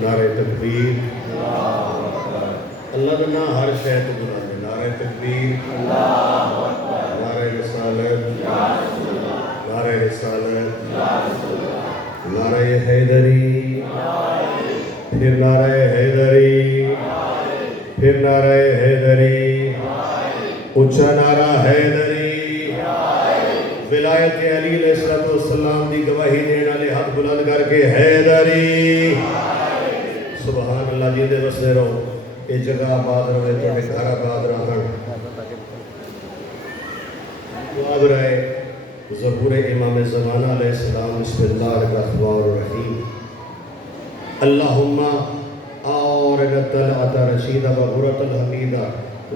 نعرہ تکبیر، اللہ کا نام ہر شے تو بلند ہے۔ نعرہ تکبیر، نعرہ رسالت، نعرہ رسالت، نعرہ حیدری، پھر نعرہ حیدری، پھر نعرہ حیدری، اونچا نعرہ حیدری۔ ولایت علی علیہ السلام دی گواہی دینے والے ہاتھ بلند کر کے حیدری۔ سبحان اللہ، جی دے بسے رہو، یہ جگہ آباد رہے، تمہیں گھر آباد رہن، آب رہے۔ ظہور امام زمانہ علیہ السلام، بسم اللہ الرحمن الرحیم۔ اللہم آورنا طلعت رشیدہ وغرۃ الحمیدہ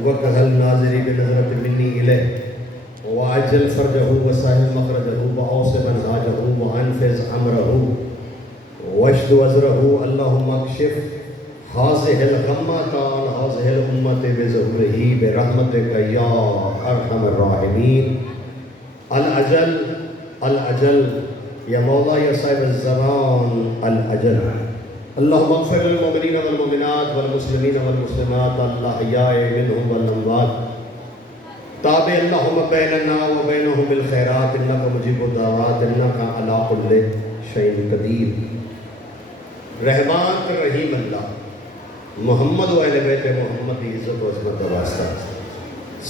وکہل ناظری بنظرت منی الیہ وعجل فرجہ وسائل مخرجہ وعوص منہاجہ وعنفذ عمرہ واشد وزرہ۔ اللہم اکشف حاضح الغمات عن حاضح الامت بظہورہ برحمتک یا ارحم الراحمین۔ العجل العجل یا مولا یا صاحب الزمان العجل۔ اللہم اغفر للمؤمنین والمؤمنات والمسلمین والمسلمات الاحیاء منہم والاموات۔ تابع اللہم بیننا وبینہم بالخیرات انکا مجیب الدعوات انکا علی کل شیء قدیر۔ رحمان رحیم اللہ، محمد و اہل بیت محمد کی عزت و عظمت کا واسطہ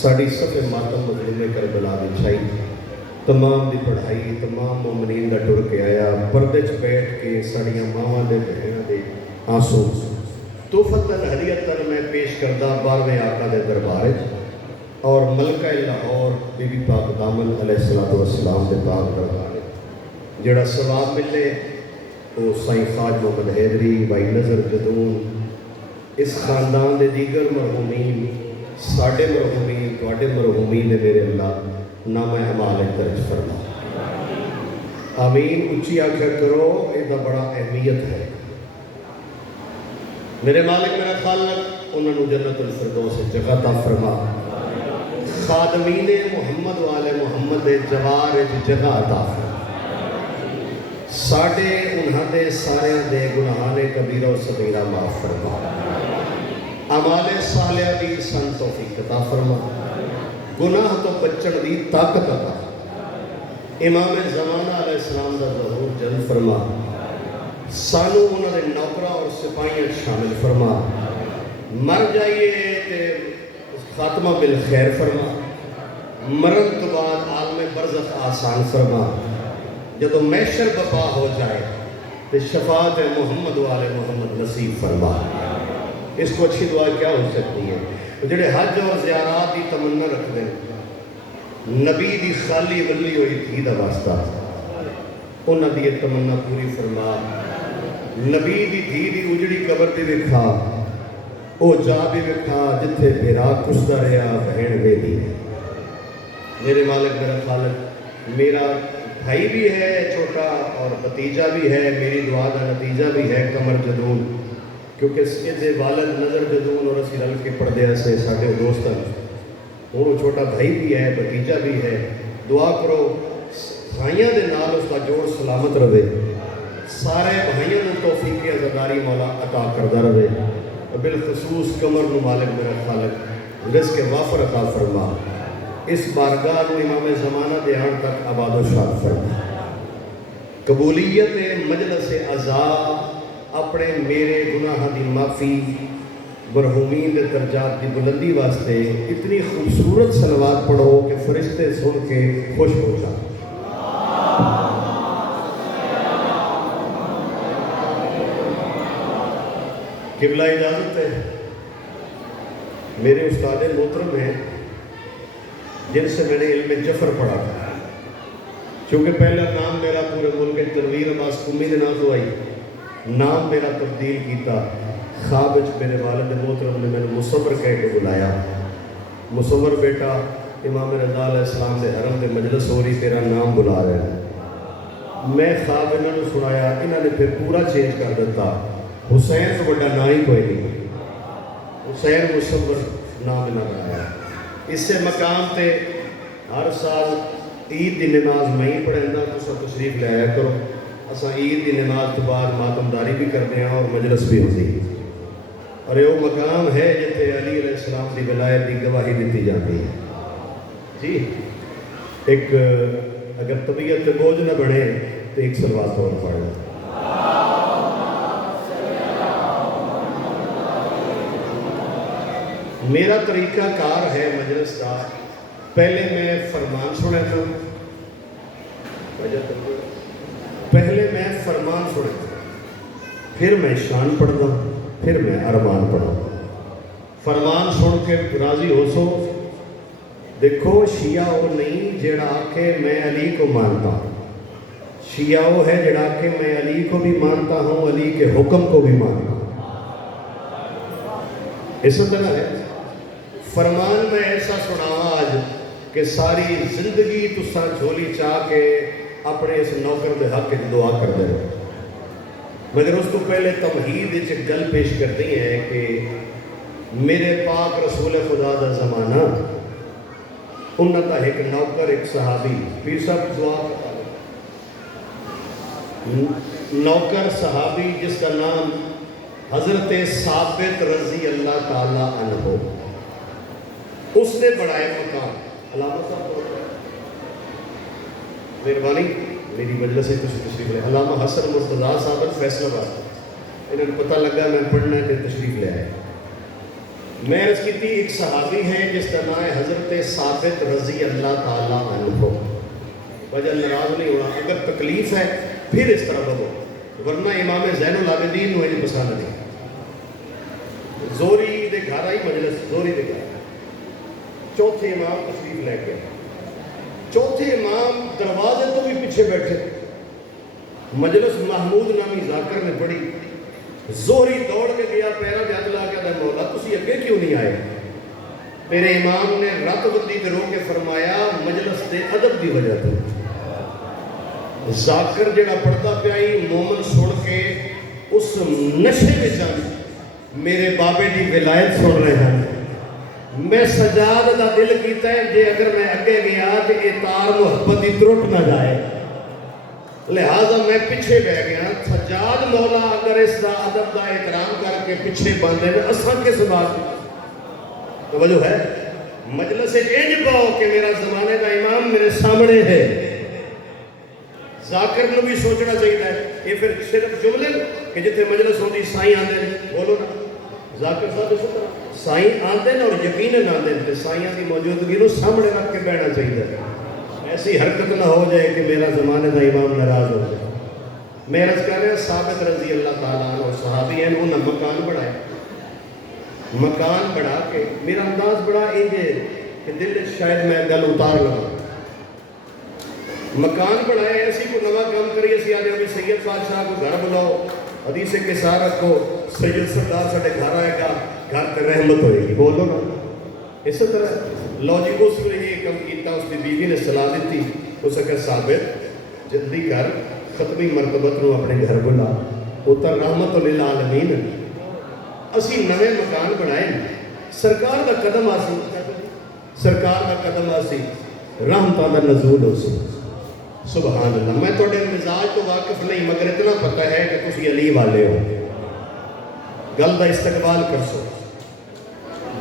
ساڑی صفِ ماتم مظلوم کربلا بچھائی، تمام دی پڑھائی، تمام مومنین دا ٹر کے آیا، پردے چ بیٹھ کے ساڑیاں ماواں دے بہناں دے آنسو تحفتاً ہدیتاً میں پیش کردہ 12ویں آقا دے دربار اور ملکہ لاہور بی بی پاک دامن علیہ السلام دے پاک دربار جڑا ثواب ملے وہ سائیں خواجہ محمد حیدری، بھائی نظر جدون، اس خاندان دے دیگر مرحومین، ساڑھے مرحومین، توڑے مرحومین نے میرے اللہ نام اعمال درج فرما۔ آمین اچھی آنکھیں کرو، یہ بڑا اہمیت ہے۔ میرے مالک میرا خالق انہوں نے جنت الفردوس جگہ عطا فرما، خادمین محمد والے محمد جوار جگہ عطا فرما، ساڑھے انہاں دے سارے دے گناہان کبیرہ و صغیرہ معاف فرما، اعمال صالحہ دی سن توفیق عطا فرما، گناہ تو بچن دی طاقت عطا، امام زمانہ علیہ السلام دا ظہور جلد فرما، سانو انہاں دے نوکرہ اور سپاہیاں شامل فرما، مر جائیے تے خاتمہ بالخیر فرما، مرن تو بعد عالم برزخ آسان فرما، جدو محشر بپا ہو جائے تو شفاعت محمد والے محمد نصیب فرما۔ اس کو اچھی دعا کیا ہو سکتی ہے؟ جڑے حج اور زیارات کی تمنا رکھ دیں، نبی دی خالی ولی ہوئی تھی دا واسطہ انہاں دی تمنا پوری فرما، نبی دی دھی دی اجڑی قبر دی وکھا، او جا بھی وکھا جتھے بھیرا کشتا رہا بہن ویلی ہے۔ میرے مالک میرا خالق، میرا بھائی بھی ہے چھوٹا اور بھتیجا بھی ہے، میری دعا کا نتیجہ بھی ہے قمر جدون، کیونکہ اس کے والد نظر جدون اور اسی رل کے پردے سے ساڑھے دوستان، وہ چھوٹا بھائی بھی ہے، بھتیجا بھی ہے۔ دعا کرو بھائیاں دے نال اس کا جوڑ سلامت رہے، سارے بھائیاں نے توفیق عزاداری مولا عطا کردہ رہے، بالخصوص قمر نو مالک میرا خالق رزق وافر عطا فرما، اس بارگاہ نو امام زمانہ دیان تک آباد و شاد فرما، قبولیت مجلس عزا اپنے میرے گناہ دی معافی، مرحومین دے درجات دی بلندی واسطے اتنی خوبصورت صلوات پڑھو کہ فرشتے سن کے خوش ہو جائیں۔ قبلہ اجازت ہے، میرے استاد محترم ہیں جن سے میں نے علم جفر پڑھا تھا، چونکہ پہلا نام میرا پورے ملک تنویر عباس قمی دے نام تو آئی، نام میرا تبدیل کیتا، خواب میرے والد محترم نے میں نے مصور کہہ کے بلایا، مصور بیٹا امام رضا علیہ السلام دے حرم دے مجلس ہو رہی، تیرا نام بلا رہے ہیں۔ میں خواب انہوں نے سنایا، انہوں نے پھر پورا چینج کر دیتا، حسین تو بڑا نام ہی کوئی نہیں، حسین مصور نام انہوں نے آیا۔ اس سے مقام تے ہر سال عید کی نماز میں ہی پڑھنا، تو تشریف لے آیا کرو. اصل عید کی نماز تو بعد ماتمداری بھی کرتے ہیں اور مجلس بھی ہوتی ہے. اور یہ وہ مقام ہے جتنے علی علیہ السلام کی ولایت کی گواہی دیتی جاتی ہے. جی ایک اگر طبیعت پہ بوجھ نہ بڑھے تو ایک صلوات اور پڑھ لیں. میرا طریقہ کار ہے مجلس کا، پہلے میں فرمان سنتا، پہلے میں فرمان سنتا، پھر میں شان پڑھتا، پھر میں ارمان پڑھا. فرمان سن کے راضی ہو سو. دیکھو شیعہ وہ نہیں جڑا آکے میں علی کو مانتا ہوں، شیعہ وہ ہے جڑا آکے میں علی کو بھی مانتا ہوں، علی کے حکم کو بھی مانتا ہوں. اس طرح ہے. فرمان میں ایسا سناوا آج کہ ساری زندگی تساں جھولی چاہ کے اپنے اس نوکر دے حق کی دعا کر دے. مگر اس کو پہلے تمہید ایک گل پیش کرتی ہے کہ میرے پاک رسول خدا دا زمانہ، انہوں دا ایک نوکر ایک صحابی، پیر صاحب دعا کرتا نوکر صحابی جس کا نام حضرت ثابت رضی اللہ تعالیٰ عنہ، اس نے بڑھائے مقام. علامہ صاحب مہربانی میری مجلس سے کچھ تشریف لے. علامہ حسن مرتضیٰ صاحب فیصلہ بات، انہوں نے پتہ لگا میں پڑھنا ہے کہ تشریف لے آئے. میں عرض کی تھی ایک صحابی ہیں جس کا نام ہے حضرت ثابت رضی اللہ تعالیٰ عنہ. وجہ ناراض نہیں ہونا، اگر تکلیف ہے پھر اس طرح بولو، ورنہ امام زین العابدین کو یہ پسند نہیں. زوری دے گھر آئی مجلس، زوری دے گھر چوتھے امام تشریف لے کے، چوتھے امام دروازے تو بھی پیچھے بیٹھے. مجلس محمود نامی ذاکر نے پڑھی. زہری دوڑ کے گیا، پیرا پہ ہاتھ لا کے آدھا مولا تسی اگے کیوں نہیں آئے؟ میرے امام نے رت بدی تے رو کے فرمایا مجلس دے ادب دی وجہ تو. ذاکر جڑا پڑھتا پیائی مومن سن کے اس نشے میں جان میرے بابے دی ولایت سن رہے ہیں. میں سجاد دا دل کیتا ہے جے اگر میں اگے گیا تو یہ تار محبت ہی ٹوٹ نہ جائے، لہذا میں پیچھے بہ گیا. سجاد مولا اگر اس دا ادب دا احترام کر کے پیچھے باندھے نے اساں کس بات توجہ ہے. مجلس انج پاؤ کہ میرا زمانے کا امام میرے سامنے ہے. ذاکر نو بھی سوچنا چاہیے. یہ پھر صرف جملے کہ جتنے مجلس ہوتی سائیں آندے بولو نا، ذاکر صاحب اس طرح سائیں آندے نا اور یقیناً آندے تے سائیاں کی موجودگی نو سامنے رکھ کے بیٹھنا چاہیے. ایسی حرکت نہ ہو جائے کہ میرا زمانے کا امام ناراض ہو جائے. میں عرض کر رہا ثابت رضی اللہ تعالیٰ عنہ صحابی ہیں، انہوں نے مکان بڑھائے. مکان بڑھا کے میرا انداز بڑا انج ہے کہ دل شاید میں گل اتار لگا. مکان بڑھائے ایسی کو نوا کام کریے سی آدھے ابھی سید بادشاہ کو گھر بلاؤ، حدیث کے ساتھ رکھو، سید سردار ساڑھے گھر آئے گا، گھر پر رحمت ہوئے گی. بولو نا. اس طرح لو جی اس نے یہ کم کیتا، اس کی بیوی نے صلاح دیتی، اس نے کہا ثابت جلدی کر ختمی مرتبت نو اپنے گھر بلا، اتر رحمت للعالمین. اسی نوے مکان بنائے. سرکار کا قدم آسی، سرکار کا قدم آسی، رحمتہ دا نزول ہو سی. سبحان اللہ. میں توڑے مزاج تو واقف نہیں مگر اتنا پتہ ہے کہ تسی علی والے ہو. گل دا استقبال کر سو.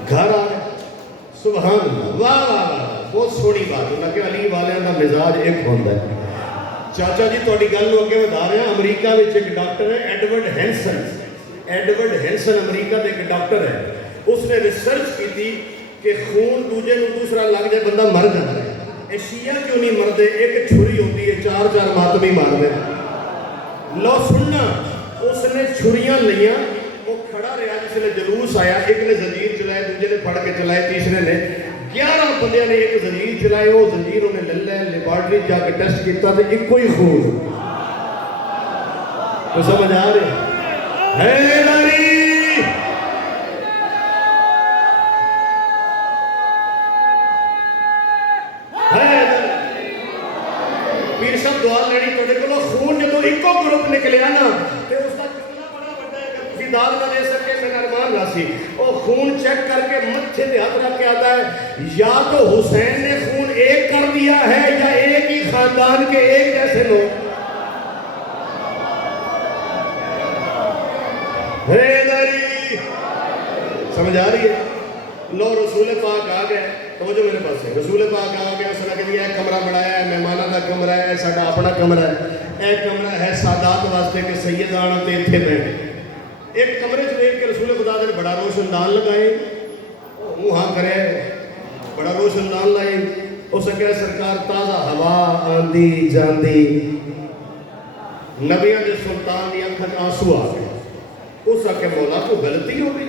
گھر آئے سبحان اللہ، واہ واہ واہ، بہت سونی بات ہے کہ علی والے کا مزاج ایک ہوتا ہے. چاچا جی تھوڑی گل نو اگے بتا رہے ہیں. امریکہ میں ایک ڈاکٹر ہے ایڈورڈ ہینسن. ایڈورڈ ہینسن امریکہ کے ایک ڈاکٹر ہے. اس نے ریسرچ کی تھی کہ خون دوجے نو دوسرا لگ جائے بندہ مر جاتا ہے. اے شیعہ کیوں نہیں مردے؟ ایک چھری ہوتی ہے، چار چار ماتمی مار دے. لو سننا، اس نے چھریاں لیاں، وہ کھڑا رہا جس نے جلوس آیا. ایک نے زنجیر چلائے، دوسرے نے پھڑ کے چلائے، تیسرے نے 11 بندے نے ایک زنجیر چلائے. وہ زنجیر انہیں لے لے لیبارٹری جا کے ٹیسٹ کیتا تو ایک کوئی خون. تو سمجھ آ رہے حیدری پیر صاحب دعا لڑی تو خون جدو ایک گروپ نکلیا نا تو اس کا چکلا بڑا بڑا ہے کہ امداد نہ دے سکے میرا ارمان راسی وہ خون چیک کر کے متھے دے ہاتھ رکھ کے آتا ہے یا تو حسین نے خون ایک کر دیا ہے یا ایک ہی خاندان کے ایک جیسے لوگ سمجھ آ رہی ہے؟ لو رسول پاک آ گئے تو جو میرے پاس ہے رسول پاک آ گیا اس نے کہا کمرہ بنایا ہے مہمانوں کا کمرہ ہے ساڈا اپنا کمرہ ہے یہ کمرہ ہے سادات واسطے کہ سیدان تے اتنے بیٹھے ایک کمرے سے دیکھ کے رسول خدا نے بڑا روشن دان لگائے منہ ہاں کرے بڑا روشن دان لائے اس نے کہا سرکار تازہ ہوا آندی جاندی نبیوں کے سلطان دی آنکھوں میں آنسو آ گئے اس نے کہا مولا کو غلطی ہو گئی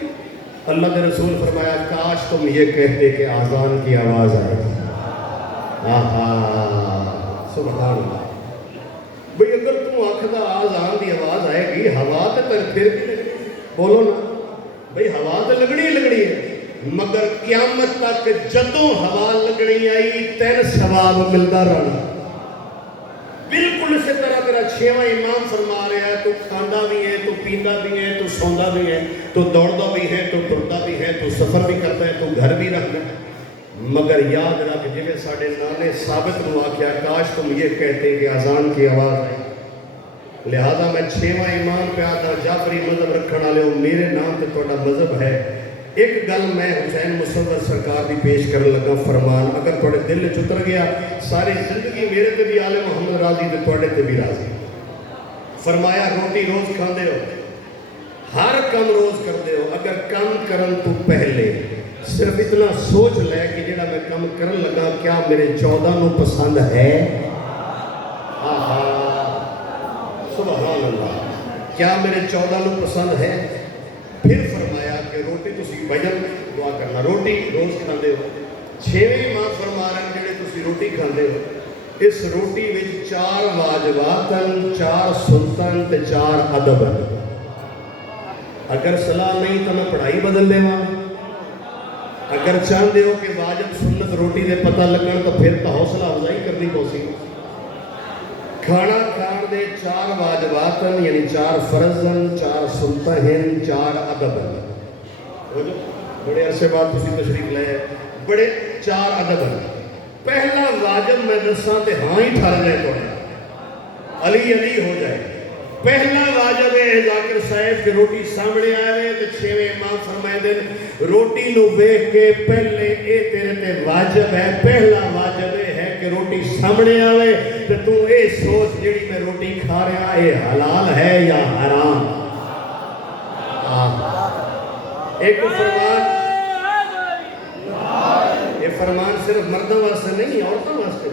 اللہ کے رسول فرمایا کاش تم یہ کہتے کہ آذان کی آواز آئے سبحان اللہ بھئی اگر تم آکھدا آذان دی آواز آئے گی ہوا تو پھر بھی لگنی بولو نا بھئی ہوا تو لگنی ہے مگر قیامت تک جدوں ہوا لگنی آئی تین ثواب ملتا رہنا بالکل اسی طرح میرا چھواں امام فرما رہا ہے تو کھانا بھی ہے تو پیندا بھی ہے تو سوندا بھی ہے تو دوڑتا بھی ہے تو ٹرتا بھی ہے تو سفر بھی کرتا ہے تو گھر بھی رکھتا ہے مگر یاد رکھ جی ساڑھے نانے ثابت نو آکھیا کاش تم یہ کہتے کہ اذان کی آواز آئی لہذا میں چھواں امام پہ آتا جعفری مذہب رکھنا والے ہو میرے نام تے تہاڈا مذہب ہے ایک گل میں حسین مصور سرکار دی پیش کرنے لگا فرمان اگر تھوڑے دل وچ اتر گیا ساری زندگی میرے تے بھی آل محمد راضی تے تھوڑے تے بھی راضی فرمایا روٹی روز کھاندے ہو ہر کم روز کردے ہو اگر کم کرن تو پہلے صرف اتنا سوچ لے کہ جڑا میں کم کرن لگا کیا میرے 14 نو پسند ہے سبحان اللہ کیا میرے 14 نو پسند ہے پھر فرمایا کہ روٹی تسی بجن دعا کرنا روٹی روز کھاندے ہو چھویں امام فرما رہے ہیں جڑے تسی روٹی کھاندے ہو اس روٹی وچ 4 واجباتن 4 سنتن تے 4 ادب اگر صلاح نہیں تو میں پڑھائی بدل دے ماں اگر چاہتے ہو کہ واجب سنت روٹی دے پتہ لگن تو پھر تو حوصلہ افزائی کرنی پوسی کھانا کھان دے 4 واجباتن یعنی 4 فرضن 4 سنتن 4 ادبن بڑے عرصے بعد تسی تشریف لے بڑے 4 ادبن پہلا واجب میں دساں تے ہاں ہی ٹھر جائے تو علی علی ہو جائے پہلا واجب ہے ذاکر صاحب کہ روٹی سامنے آئے تو چھویں امام فرمائے دن روٹی نو بیک کے پہلے اے تیرے تے واجب ہے پہلا واجب ہے کہ روٹی سامنے آئے تو تو اے سوچ جڑی میں روٹی کھا رہا اے حلال ہے یا حرام ایک فرمان یہ فرمان صرف مردوں واسطے نہیں عورتوں واسطے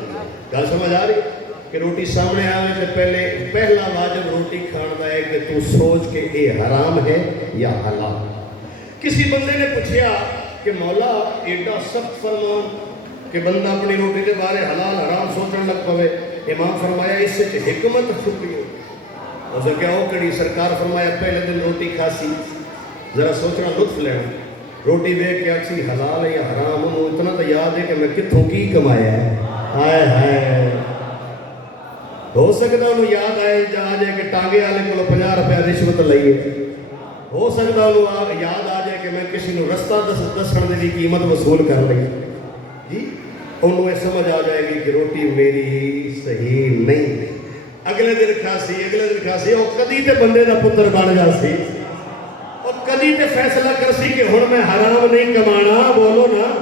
گل سمجھ آ رہی کہ روٹی سامنے آئے تو پہلا واجب روٹی کھانا ہے کہ تو سوچ کہ یہ حرام ہے یا حلال کسی بندے نے پوچھا کہ مولا ایڈا سخت فرمان کہ بندہ اپنی روٹی کے بارے حلال حرام سوچنے لگ پوے امام فرمایا اس سے حکمت چھپی ہو اسے کیا ہو کڑی سرکار فرمایا پہلے دن روٹی کھاسی ذرا سوچنا لطف لینا روٹی دیکھ کے اچھی حلال ہے یا حرام انہوں اتنا تو یاد ہے کہ میں کتوں کی کمایا ہے ہائے ہائے ہو سکتا انہوں یاد آئے جا جائے کہ ٹانگے والے کو 50 روپیہ رشوت لئیے ہو سکتا انہوں یاد آ جائے کہ میں کسی نے رستہ دسن دی قیمت وصول کر لی جی انہوں سمجھ آ جائے گی کہ روٹی میری صحیح نہیں اگلے دن کھاسی وہ کدی تے بندے دا پتر بن جا سی اور کدی تے فیصلہ کر سی کہ ہن میں حرام نہیں کمانا بولو نا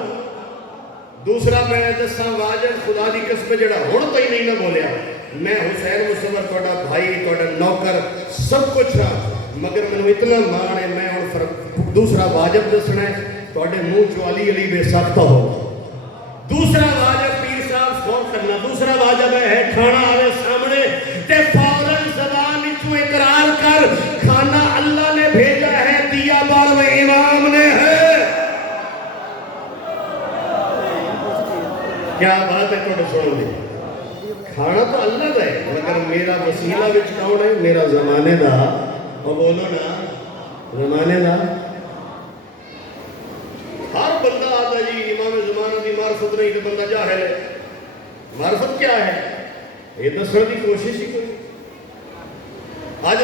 دوسرا میں دساں واجب خدا دی قسم جڑا ہن تو ہی نہیں نہ بولیا میں حسین مصور تھوڑا بھائی تھوڑا نوکر سب کچھ ہاں مگر میں اتنا مان ہے میں ہن دوسرا واجب دسنا ہے تھوڑے منہ چ علی علی بے سخت ہو دوسرا واجب پیر صاحب فون کرنا دوسرا واجب ہے کھانا آوے سامنے تے فوراً زبان وچوں اقرار کر کھانا اللہ نے بھیجا ہے دیا بار میں امام نے ہے کیا بات ہے تھوڑے سن دی کھانا تو اللہ دا ہے مگر میرا وسیلہ وچ کون ہے میرا زمانے دا اور بولو نا زمانے دا ہر بندہ آتا جی امام زمانہ دی معرفت نہیں تو بندہ جاہل ہے معرفت کیا ہے یہ دسنے کی کوشش ہی کوئی آج